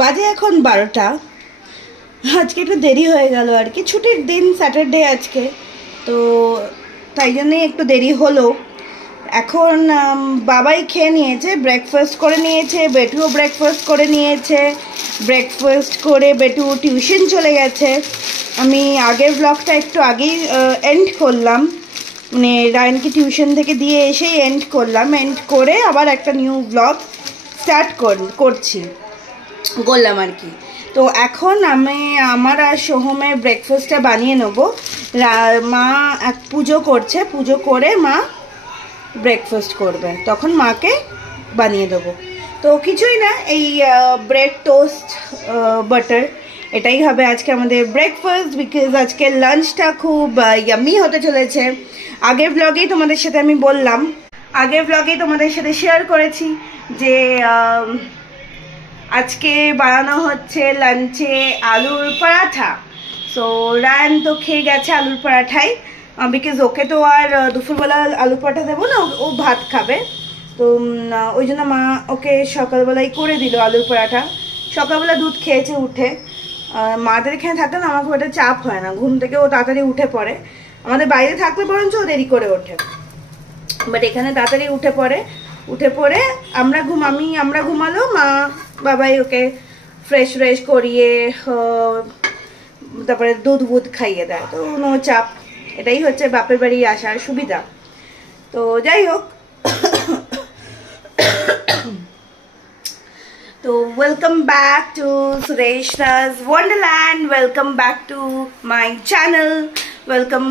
বাজে এখন 12টা। আজকে একটু দেরি হয়ে গেল আর কি, ছুটির দিন, স্যাটারডে আজকে, তো তাই জন্যই একটু দেরি হলো। এখন বাবাই খেয়ে নিয়েছে, ব্রেকফাস্ট করে নিয়েছে, বেটুও ব্রেকফাস্ট করে নিয়েছে। ব্রেকফাস্ট করে বেটু টিউশন চলে গেছে। আমি আগের ব্লগটা একটু আগেই এন্ড করলাম, মানে রায়নকে টিউশন থেকে দিয়ে এসেই এন্ড করলাম। এন্ড করে আবার একটা নিউ ব্লগ স্টার্ট করলাম আর কি। তো এখন আমি আমার আর সোহমের ব্রেকফাস্টটা বানিয়ে নেবো। মা এক পুজো করছে, পুজো করে মা ব্রেকফাস্ট করবে, তখন মাকে বানিয়ে দেবো। তো কিছুই না, এই ব্রেড টোস্ট বাটার, এটাই হবে আজকে আমাদের ব্রেকফাস্ট। বিকজ আজকে লাঞ্চটা খুব ইয়াম্মি হতে চলেছে। আগের ব্লগেই তোমাদের সাথে আমি বললাম, আগের ব্লগেই তোমাদের সাথে শেয়ার করেছি যে আজকে বানানো হচ্ছে লাঞ্চে আলুর পরাঠা। সো রায়ান তো খেয়ে গেছে আলুর পরাঠাই, বিকজ ওকে তো আর দুপুরবেলা আলুর পরাঠা দেবো না, ও ভাত খাবে। তো ওই জন্য মা ওকে সকালবেলায় করে দিল আলুর পরাঠা। সকালবেলা দুধ খেয়েছে উঠে। মাদের এখানে থাকলে না আমার খুব একটা চাপ হয় না, ঘুম থেকে ও তাড়াতাড়ি উঠে পড়ে। আমাদের বাইরে থাকলে বরঞ্চ ও দেরি করে ওঠে, বাট এখানে তাড়াতাড়ি উঠে পড়ে আমরা ঘুমালো, মা বাবাই ওকে ফ্রেশ করিয়ে তারপরে দুধ খাইয়ে দেয়। তো নো চাপ, এটাই হচ্ছে বাপের বাড়ি আসার সুবিধা। তো যাই হোক, তো welcome back to Sureshna's wonderland, welcome back to my channel, welcome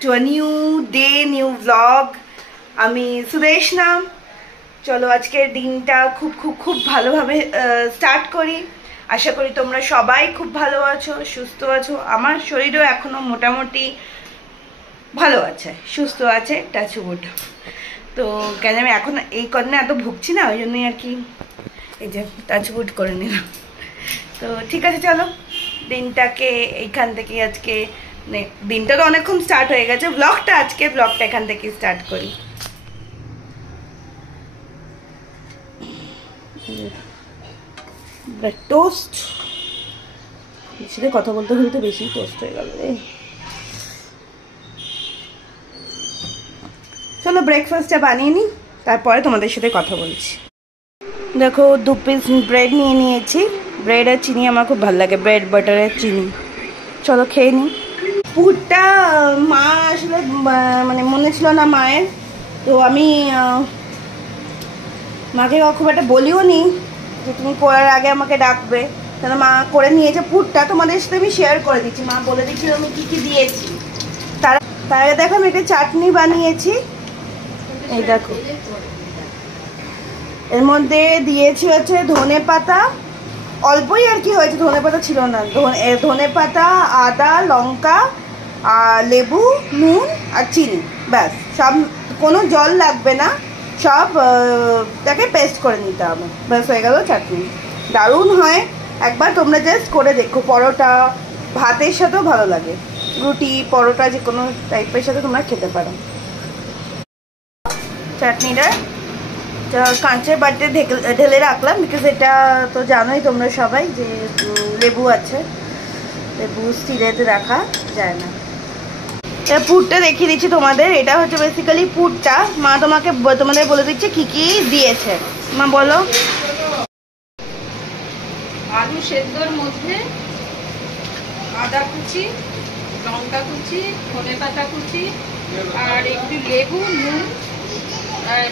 to a new day, new blog. আমি সুরেশনা। চলো আজকের দিনটা খুব ভালোভাবে স্টার্ট করি। আশা করি তোমরা সবাই খুব ভালো আছো, সুস্থ আছো। আমার শরীরও এখনো মোটামুটি ভালো আছে, সুস্থ আছে, টাচউড। তো কেন আমি এখন এই কদিনে এত ভুগছি না, ওই জন্যই আর কি এই যে টাচউড করে নিলাম। তো ঠিক আছে, চলো দিনটাকে এইখান থেকে আজকে, দিনটা তো অনেকক্ষণ স্টার্ট হয়ে গেছে, ব্লগটা এখান থেকে স্টার্ট করি। ব্রেড টোস্ট, কথা বলতে বেশি টোস্ট হয়ে গেল রে। চলো ব্রেকফাস্টটা বানিয়ে নিই, তারপরে তোমাদের সাথে কথা বলছি। দেখো 2 পিস ব্রেড নিয়ে নিয়েছি। ব্রেড আর চিনি আমার খুব ভালো লাগে, ব্রেড বাটারের চিনি। চলো খেয়ে নিই। পুরটা মা আসলে মানে মনে ছিল না মায়ের, তো আমি মাকে খুব একটা বলিও নি যে তুমি করার আগে আমাকে ডাকবে, তাহলে মা করে নিয়েছে। পুরটা তোমাদের সাথে আমি শেয়ার করে দিচ্ছি, মা বলে দিচ্ছিল আমি কী দিয়েছি। তার আগে দেখো আমি একটা চাটনি বানিয়েছি, এই দেখো। এর মধ্যে দিয়েছি হচ্ছে ধনে পাতা, অল্পই আর কি হয়েছে, ধনে পাতা ছিল না। ধনে পাতা, আদা, লঙ্কা, আর লেবু, নুন আর চিনি, ব্যাস। সব, কোনো জল লাগবে না, সব তাকে পেস্ট করে নিতে হবে, ব্যাস হয়ে গেল চাটনি। দারুণ হয়, একবার তোমরা জাস্ট করে দেখো। পরোটা, ভাতের সাথেও ভালো লাগে, রুটি, পরোটা, যে কোনো টাইপের সাথে তোমরা খেতে পারো। চাটনিটা কাঁচের বাটিতে ঢেলে রাখলাম, বিকজ এটা তো জানোই তোমরা সবাই যে লেবু আছে, লেবু স্টিলেতে রাখা যায় না। এটা পুরটা দেখিয়ে দিচ্ছি তোমাদের, এটা হচ্ছে বেসিক্যালি পুরটা। মা তোমাদের বলে দিচ্ছে কি কি দিয়েছে। মা বলো। আলু সেদ্ধর মধ্যে আদা কুচি, লঙ্কা কুচি, ধনে পাতা কুচি, আর একটু লেবু, নুন,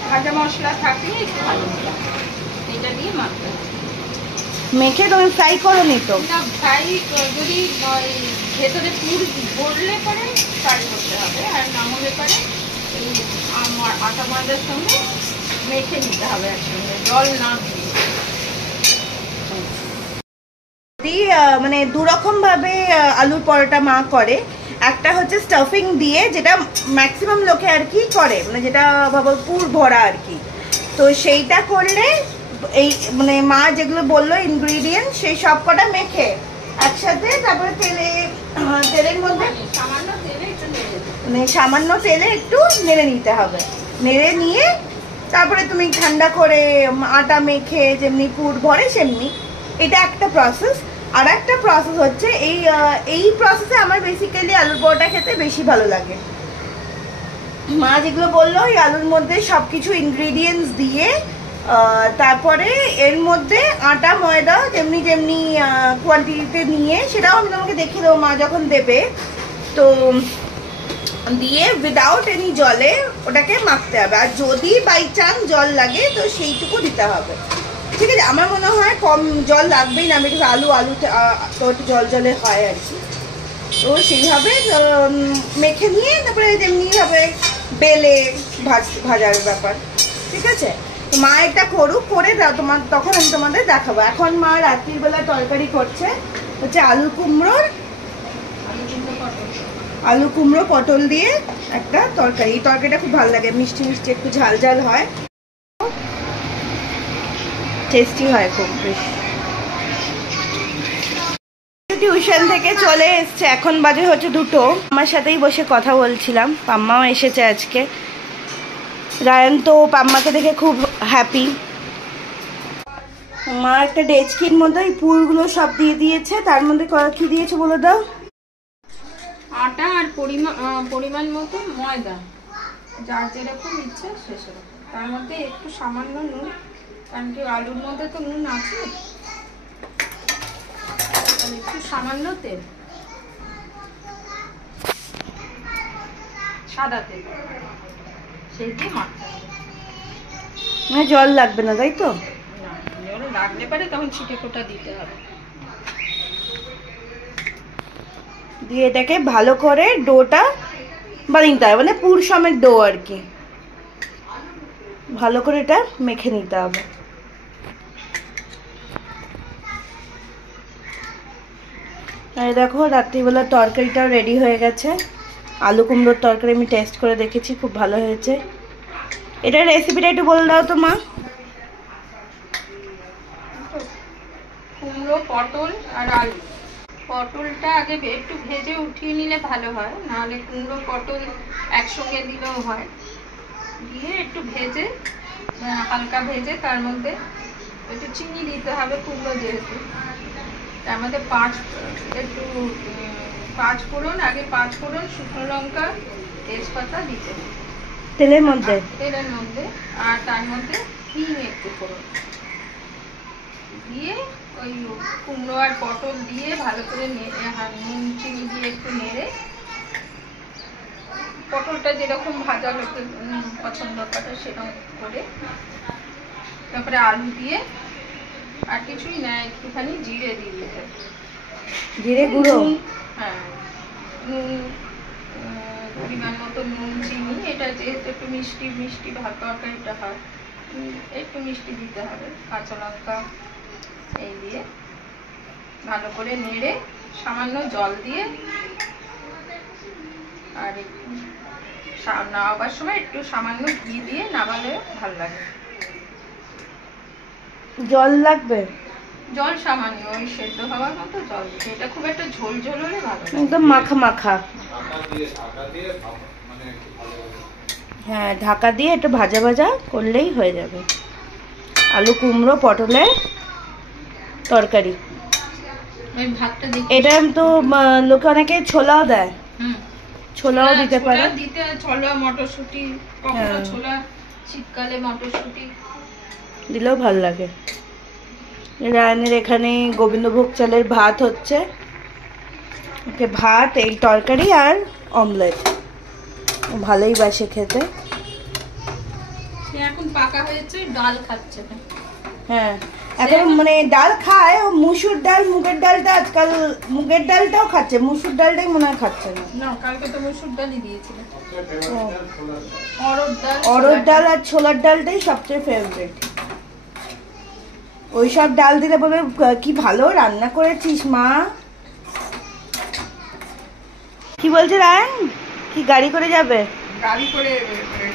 ভাজা মশলা থাকলে একটু ভালো মশলা, এটা দিয়ে মাখতে মেখে তুমি ফ্রাই করো নি তো? ফ্রাই যদি ভেতরে পুর ভরলে পরে ফ্রাই করতে হবে, আর না হলে পরে এই আটা ময়দার সঙ্গে মেখে নিতে হবে একসঙ্গে, জল না দিয়ে। মানে দুরকম ভাবে আলুর পরোটা মা করে। একটা হচ্ছে স্টাফিং দিয়ে, যেটা ম্যাক্সিমাম লোকে আর কি করে, মানে যেটা ভাবো পুর ভরা আর কি। তো সেইটা করলে এই মানে মা যেগুলো বললো ইনগ্রিডিয়েন্ট, সেই সব কটা মেখে একসাথে তারপরে তেলের মধ্যে মানে সামান্য তেলে একটু নেড়ে নিতে হবে। নেড়ে নিয়ে তারপরে তুমি ঠান্ডা করে আটা মেখে যেমনি পুর ভরে সেমনি। এটা একটা প্রসেস। আর একটা প্রসেস হচ্ছে এই প্রসেসে আমার বেসিক্যালি আলুর পরোটা খেতে বেশি ভালো লাগে। মা যেগুলো বললো এই আলুর মধ্যে সব কিছু ইনগ্রিডিয়েন্টস দিয়ে তারপরে এর মধ্যে আটা ময়দা যেমনি যেমনি কোয়ান্টিটিতে নিয়ে, সেটাও আমি তোমাকে দেখিয়ে দেবো মা যখন দেবে, তো দিয়ে উইদাউট এনি জলে ওটাকে মাখতে হবে। আর যদি বাই চান্স জল লাগে তো সেইটুকু দিতে হবে, ঠিক আছে। আমার মনে হয় কম জল লাগবেই না, বিকজ আলুতে তো একটু জল জলে হয় আর কি। তো সেইভাবে মেখে নিয়ে তারপরে যেমনিভাবে বেলে ভাজার ব্যাপার, ঠিক আছে। মা এটা করুক, করে তখন আমি তোমাদের দেখাবো। এখন মা রাত্রিবেলা তরকারি করছে হচ্ছে আলু কুমড়ো পটল দিয়ে একটা তরকারি। এই তরকারিটা খুব ভালো লাগে, মিষ্টি মিষ্টি একটু ঝাল ঝাল হয়, টেস্টি হয় খুব বেশি। টিউশন থেকে চলে এসছে, এখন বাজে হচ্ছে 2টো। আমার সাথেই বসে কথা বলছিলাম, পাম্মাও এসেছে আজকে। রায়ান তো পাম্মাকে দেখে খুব হ্যাপি। মা একটা ডেচকির মধ্যে এই পুরগুলো সব দিয়ে দিয়েছে। তার মধ্যে কি দিয়েছে বলে দাও? আটা আর পরিমাণ মতো ময়দা, যার যেরকম ইচ্ছে সেরকম। তার মধ্যে একটু সামান্য নুন, কারণ কি আলুর মধ্যে তো নুন আছে। একটু সামান্য তেল, সাদা তেল, সেই দিয়ে মাখতে হবে। মানে জল লাগবে না, তাই তো? না, জল লাগলে পারে তখন ছিটে ফোঁটা দিতে হবে। দিয়ে এটাকে ভালো করে ডোটা বানিয়ে নিতে হবে, মানে পুর সমেত ডো আর কি। ভালো করে এটা মেখে নিতে হবে। আর দেখো রাত্রিবেলা তরকারিটাও রেডি হয়ে গেছে। আলু কুমড়োর তরকারি আমি টেস্ট করে দেখেছি, খুব ভালো হয়েছে। এটার রেসিপিটা একটু বলে দাও তো মা। কুমড়ো, পটল আর আলু। পটলটা আগে একটু ভেজে উঠিয়ে নিলে ভালো হয়, নাহলে কুমড়ো পটল একসঙ্গে দিলেও হয়। দিয়ে একটু ভেজে, হালকা ভেজে তার মধ্যে একটু চিনি দিতে হবে, কুমড়ো যেহেতু। তার মধ্যে পাঁচ ফোড়ন, শুকনো লঙ্কা, তেজপাতা দিতে হবে তেলের মধ্যে। আর তার মধ্যে হিং একটু ফোড়ন দিয়ে ওই কুমড়ো আর পটল দিয়ে ভালো করে নুন চিনি দিয়ে একটু নেড়ে, পটলটা যেরকম ভাজা লোকের পছন্দ করে সেরকম করে, তারপরে আলু দিয়ে, আর কিছুই না, একটুখানি জিরে দিয়ে দিতে, জিরে গুঁড়ো, হ্যাঁ, নুন, পরিমাণ মতো নুন, চিনি। এটা যেহেতু একটু মিষ্টি মিষ্টি ভাত তরকারিটা হয়, একটু মিষ্টি দিতে হবে, কাঁচা লঙ্কা এই দিয়ে ভালো করে নেড়ে সামান্য জল দিয়ে, আর একটু নামাবার সময় একটু সামান্য ঘি দিয়ে নামালে ভালো লাগে। জল লাগবে? জল সামান্য, ওই সেদ্ধ হওয়ার মতো জল। এটা খুব একটা ঝোল ঝোল হলে ভালো, একদম মাখা মাখা। হ্যাঁ, ঢাকা দিয়ে একটু ভাজা ভাজা করলেই হয়ে যাবে আলু কুমড়ো পটলের তরকারি। এটা তো লোকে অনেকে ছোলাও দেয়, ছোলাও দিতে পারে, ছোলা, মটরশুঁটি, কখনো ছোলা, শীতকালে মটরশুঁটি দিলেও ভালো লাগে। রায়নের এখানে গোবিন্দভোগ চালের ভাত হচ্ছে, ওকে ভাত, এই তরকারি আর অমলেট, ভালোই বাসে খেতে। এখন পাকা হয়েছে, ডাল খাচ্ছে না। হ্যাঁ, এখন মানে ডাল খায়, ও মুসুর ডাল, মুগের ডালটা আজকাল, মুগের ডালটাও খাচ্ছে, মুসুর ডালটাই মনে হয় খাচ্ছে না। না, কালকে তো মুসুর ডালই দিয়েছিল। অরহর ডাল আর ছোলার ডালটাই সবচেয়ে ফেভারিট। ওইসব ডাল দিলে বলে কি ভালো রান্না করেছিস মা। কি বলছে রায়ন, কি গাড়ি করে যাবে? গাড়ি করে,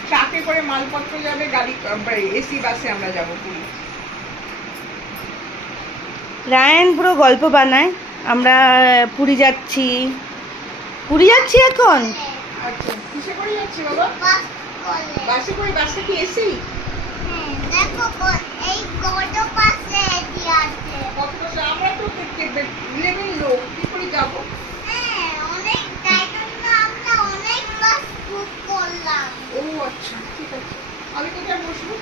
ট্রাকে করে মালপত্র যাবে, গাড়ি এসি বাসে আমরা যাবো পুরী। রায়ন পুরো গল্প বানায়, আমরা পুরী যাচ্ছি এখন। আচ্ছা, কিসে করে যাচ্ছি বাবা? বাসে করে। বাসে কি এসি? কত বছর? আমরা তো 11 লোক, কি করে যাবো? ও আচ্ছা, ঠিক আছে। আমি কোথায় বসবো?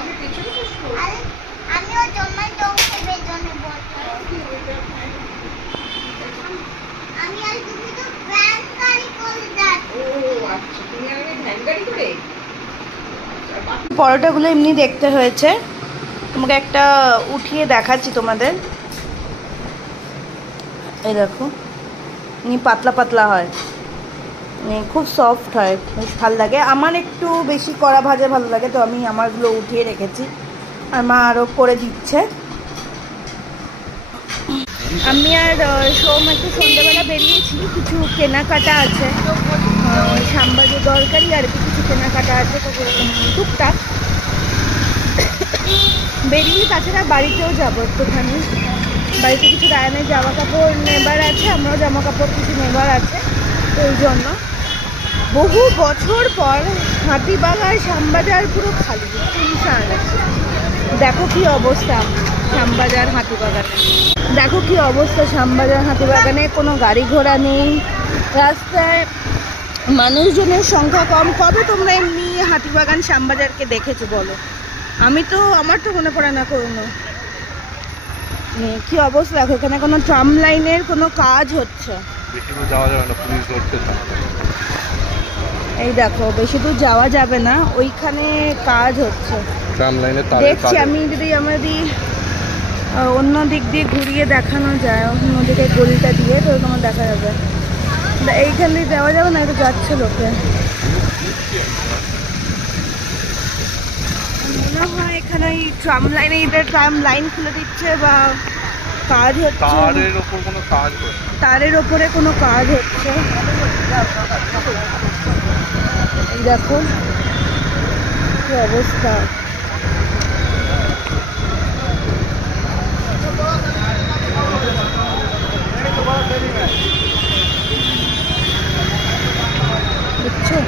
আমি পেছনে বসবো? আমিও তোমার দৌড়ে বেদনে বলবো। কি ওইটা? আমি আর তুমি তো ভ্যান গাড়ি করে যাচ্ছি। ও আচ্ছা, তুমি আর আমি ভ্যান গাড়ি করে? পরোটাগুলো এমনি দেখতে হয়েছে, তোমাকে একটা উঠিয়ে দেখাচ্ছি তোমাদের। এই দেখো, এমনি পাতলা পাতলা হয়, খুব সফট হয়, বেশ ভালো লাগে। আমার একটু বেশি কড়া ভাজা ভালো লাগে, তো আমি আমারগুলো উঠিয়ে রেখেছি, আর মা আরও করে দিচ্ছে। আমি আর সোম একটু সন্ধ্যেবেলা বেরিয়েছি, কিছু কেনাকাটা আছে, সাম্বাজের দরকারি আর কিছু কেনাকাটা আছে, তো টুকটাক বেরিয়ে। তাছাড়া বাড়িতেও যাবো একটুখানি, বাড়িতে কিছু রায়নের জামা কাপড় নেবার আছে, আমরাও জামা কাপড় কিছু নেবার আছে, তো ওই জন্য। বহু বছর পর হাতিবাগান শ্যামবাজার পুরো খালি, শুনশান। দেখো কি অবস্থা শ্যামবাজার হাতিবাগানে, দেখো কি অবস্থা শ্যামবাজার হাতিবাগানে, কোনো গাড়ি ঘোড়া নেই, রাস্তায় মানুষজনের সংখ্যা কম। কবে তোমরা এমনি হাতিবাগান শ্যামবাজারকে দেখেছো বলো? আমার তো মনে পড়ে না কোনো। কি অবস্থা দেখো, এখানে কোনো ট্রাম লাইনের কোনো কাজ হচ্ছে। এই দেখো, বেশি দূর যাওয়া যাবে না, ওইখানে কাজ হচ্ছে দেখছি আমি। যদি অন্য দিক দিয়ে ঘুরিয়ে দেখানো যায়, অন্যদিকে গলিটা দিয়ে, তো তোমার দেখা যাবে। এইখান দিয়ে যাওয়া যাবে না, এটা যাচ্ছে লোকে। মনে হয় এখানে ওই ট্রাম লাইনে, এদের ট্রাম লাইন খুলে দিচ্ছে বা কাজ হচ্ছে, তারের ওপরে কোনো কাজ হচ্ছে। এই দেখো কি অবস্থা। বুঝছো?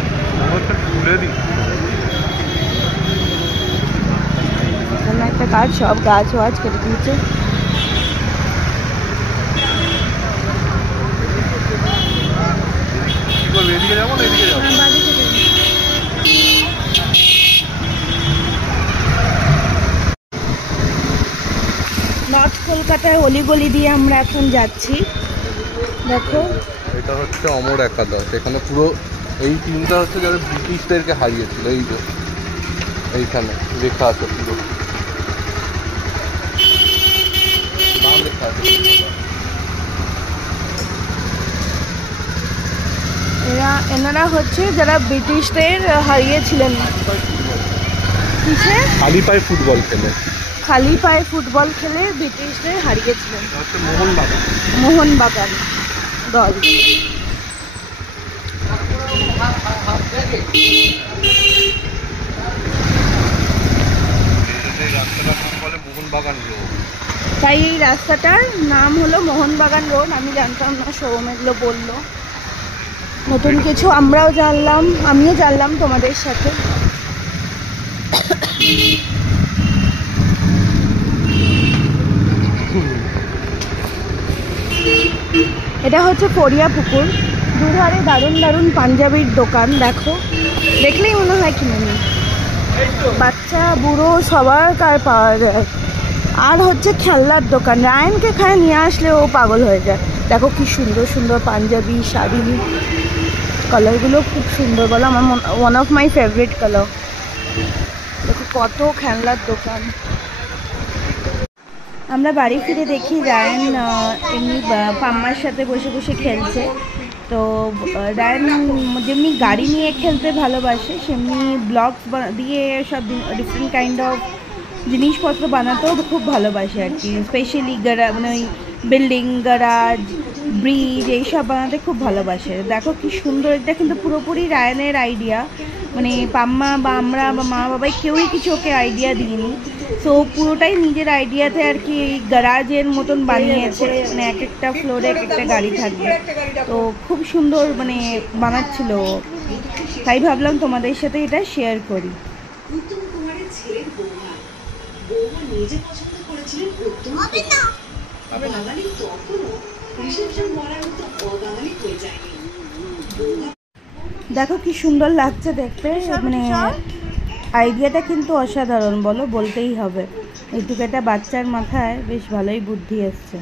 এখানে একটা কাজ, সব গাছ ওয়াজ কেটে দিয়েছে। নর্থ কলকাতায় অলিগলি দিয়ে আমরা এখন যাচ্ছি। দেখো, এটা হচ্ছে অমর একাদশ। এখানে পুরো এই টিমটা হচ্ছে যারা ব্রিটিশদেরকে হারিয়েছিল। এই যে এইখানে লেখা আছে, পুরো নাম লেখা আছে। এনারা হচ্ছে যারা ব্রিটিশদের হারিয়েছিলেন। কিসে? খালি পায়ে ফুটবল খেলে, খালি পায়ে ফুটবল খেলে ব্রিটিশদের হারিয়েছিলেন। মোহনবাগান দল। তাই এই রাস্তাটার নাম হলো মোহনবাগান রোড। আমি জানতাম না, সোম এগুলো বললো, নতুন কিছু আমরাও জানলাম, আমিও জানলাম তোমাদের সাথে। এটা হচ্ছে ফরিয়া পুকুর, দুধারে দারুণ দারুণ পাঞ্জাবির দোকান। দেখো, দেখলেই মনে হয় কিনে নিই, বাচ্চা বুড়ো সবার কার পাওয়া যায়। আর হচ্ছে খেলনার দোকান, রায়নকে এখানে নিয়ে আসলে ও পাগল হয়ে যায়। দেখো কি সুন্দর সুন্দর পাঞ্জাবি শাড়ি, কালারগুলো খুব সুন্দর, বলো আমার one of my favourite colour. দেখো কত খেলনার দোকান। আমরা বাড়ি ফিরে দেখি রায়ন এমনি পাম্মার সাথে বসে বসে খেলছে। তো রায়ন যেমনি গাড়ি নিয়ে খেলতে ভালোবাসে, সেমনি ব্লগস দিয়ে সব ডিফারেন্ট কাইন্ড অফ জিনিসপত্র বানাতেও খুব ভালোবাসে আর কি। স্পেশালি মানে ওই বিল্ডিং, গ্যারাজ, ব্রিজ এইসব বানাতে খুব ভালোবাসে। দেখো কি সুন্দর, এটা কিন্তু পুরোপুরি রায়নের আইডিয়া, মানে পাম্মা বা আমরা বা মা বাবাই কেউই কিছু ওকে আইডিয়া দিইনি। সো পুরোটাই নিজের আইডিয়াতে আর কি গ্যারাজের মতন বানিয়েছে, মানে এক একটা ফ্লোরে এক একটা গাড়ি থাকবে। তো খুব সুন্দর মানে বানাচ্ছিল, তাই ভাবলাম তোমাদের সাথে এটা শেয়ার করি। উত্তম কুমারের ছেলের বৌমা নিজে পছন্দ করেছিলেন উত্তম কুমার। বাঙালি তখনও রিসেপশন করার মতো অবাঙালি হয়ে যায়নি। দেখো কি সুন্দর লাগছে দেখতে, মানে আইডিয়াটা কিন্তু অসাধারণ, বলো, বলতেই হবে। এইটুকু একটা বাচ্চার মাথায় বেশ ভালোই বুদ্ধি এসছে।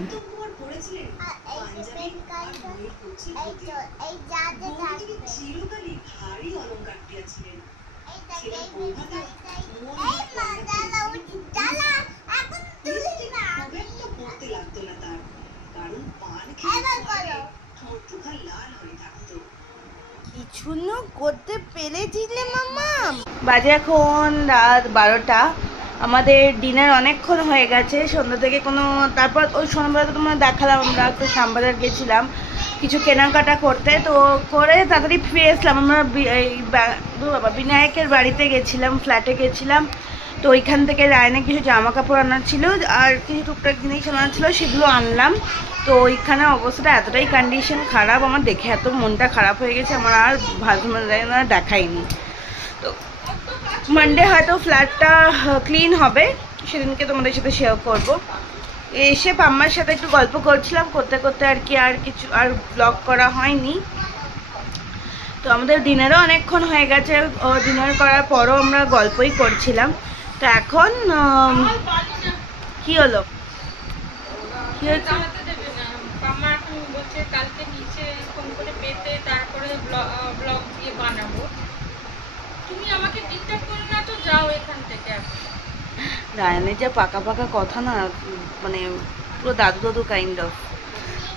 চিরকালই ভারী অলঙ্কার দিয়েছিলেন। পড়তে লাগতো না তার, কারণ পান খেয়ে ঠোঁট মুখা লাল হয়ে থাকতো। কিছু না করতে পেরেছিলে মামা। বাজে এখন রাত 12টা। আমাদের ডিনার অনেকক্ষণ হয়ে গেছে, সন্ধ্যা থেকে কোনো, তারপর ওই সন্ধ্যাবেলা তো তোমরা দেখালাম আমরা একটু শ্যামবাজার গেছিলাম কিছু কেনাকাটা করতে, তো করে তাড়াতাড়ি ফিরে এসলাম। আমরা এই বাবা বিনায়কের বাড়িতে গেছিলাম, ফ্ল্যাটে গেছিলাম। তো ওইখান থেকে রায়নে কিছু জামা কাপড় আনার ছিল আর কিছু টুকটাক জিনিস আনার ছিল, সেগুলো আনলাম। তো ওইখানে অবস্থাটা এতটাই কন্ডিশন খারাপ, আমার দেখে এত মনটা খারাপ হয়ে গেছে, আমার আর ভালো দেখাইনি। তো মানডে হয়তো ফ্ল্যাটটা ক্লিন হবে, সেদিনকে তোমাদের সাথে শেয়ার করব। এসে পাম্মার সাথে একটু গল্প করছিলাম, করতে করতে আর কি আর কিছু আর ব্লগ করা হয়নি। তো আমাদের ডিনারও অনেকক্ষণ হয়ে গেছে, ডিনার করার পরও আমরা গল্পই করছিলাম। তো এখন কি হলো, কি হচ্ছে? রায়নের যা পাকা পাকা কথা না, মানে পুরো দাদু দাদু কাইন্ড অফ।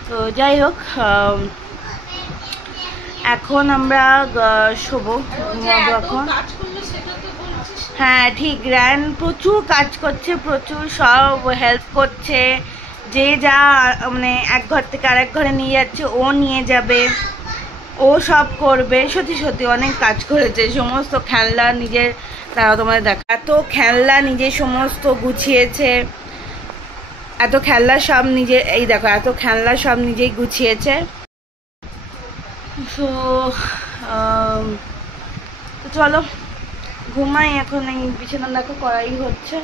তো যাই হোক, এখন আমরা শোবো, ঘুমাবো এখন। হ্যাঁ ঠিক, রায়ন প্রচুর কাজ করছে, প্রচুর সব হেল্প করছে, যে যা মানে এক ঘর থেকে আরেক ঘরে নিয়ে যাচ্ছে ও নিয়ে যাবে, ও সব করবে। সত্যি সত্যি অনেক কাজ করেছে, সমস্ত খেলনা নিজের, তারা তোমাদের দেখা, এত খেলনা নিজে সমস্ত গুছিয়েছে, এত খেলনা সব নিজে, এই দেখো এত খেলনা সব নিজেই গুছিয়েছে। তো চলো ঘুমাই এখন, এই বিছানা দেখো করাই হচ্ছে।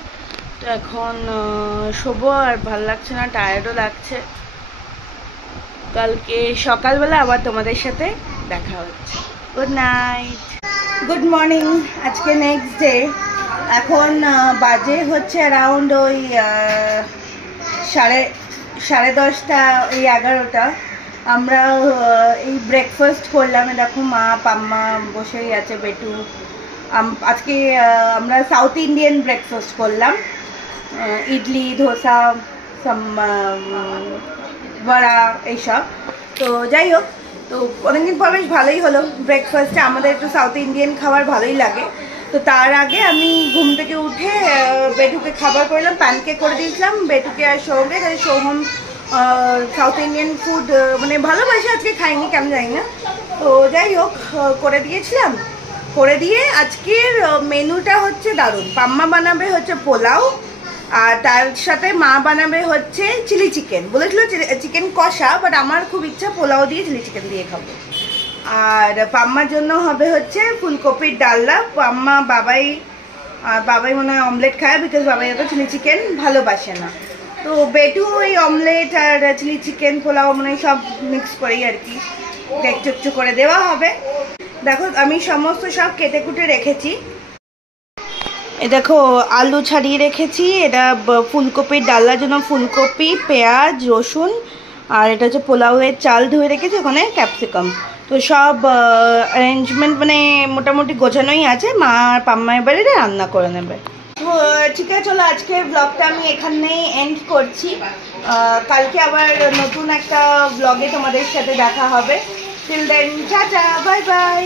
তো এখন শোবো, আর ভালো লাগছে না, টায়ার্ডও লাগছে। কালকে সকালবেলা আবার তোমাদের সাথে দেখা হচ্ছে। Good night, good morning. আজকে নেক্সট ডে। এখন বাজে হচ্ছে অ্যারাউন্ড ওই 10:30, ওই 11টা। আমরা এই ব্রেকফাস্ট করলাম, দেখো মা পাম্মা বসেই আছে, বেটু। আজকে আমরা সাউথ ইন্ডিয়ান ব্রেকফাস্ট করলাম, ইডলি, ধোসা, বড়া, এইসব। তো যাই হোক, তো অনেকদিন পর বেশ ভালোই হলো ব্রেকফাস্টে। আমাদের একটু সাউথ ইন্ডিয়ান খাবার ভালোই লাগে। তো তার আগে আমি ঘুম থেকে উঠে বেটুকে খাবার করলাম, প্যানকেক করে দিয়েছিলাম বেটুকে আর সোহমকে। তাই সোহম সাউথ ইন্ডিয়ান ফুড মানে ভালোবাসে, আজকে খাইনি কেন জানি না। তো যাই হোক, করে দিয়েছিলাম। করে দিয়ে আজকের মেনুটা হচ্ছে দারুণ। পাম্মা বানাবে হচ্ছে পোলাও, আর তার সাথে মা বানাবে হচ্ছে চিলি চিকেন। বলেছিল চিকেন কষা, বাট আমার খুব ইচ্ছা পোলাও দিয়ে চিলি চিকেন দিয়ে খাবো। আর পাম্মার জন্য হবে হচ্ছে ফুলকপির ডালনা। পাম্মা বাবাই মনে হয় অমলেট খায়, বিকজ বাবাই এত চিলি চিকেন ভালোবাসে না। তো বেটু ওই অমলেট আর চিলি চিকেন পোলাও মানে সব মিক্স করেই আর কি একটু করে দেওয়া হবে। দেখো আমি সমস্ত সব কেটে কুটে রেখেছি। এ দেখো আলু ছাড়িয়ে রেখেছি, এটা ফুলকপির ডালনার জন্য ফুলকপি, পেঁয়াজ, রসুন, আর এটা হচ্ছে পোলাওয়ের চাল ধুয়ে রেখেছি, ওখানে ক্যাপসিকাম। তো সব অ্যারেঞ্জমেন্ট মানে মোটামুটি গোছানোই আছে। মা আর পাম্মা এবারে রান্না করে নেবে। তো ঠিক আছে, চলো আজকে ব্লগটা আমি এখানেই এন্ড করছি। কালকে আবার নতুন একটা ব্লগে তোমাদের সাথে দেখা হবে। Till then tata, bye by.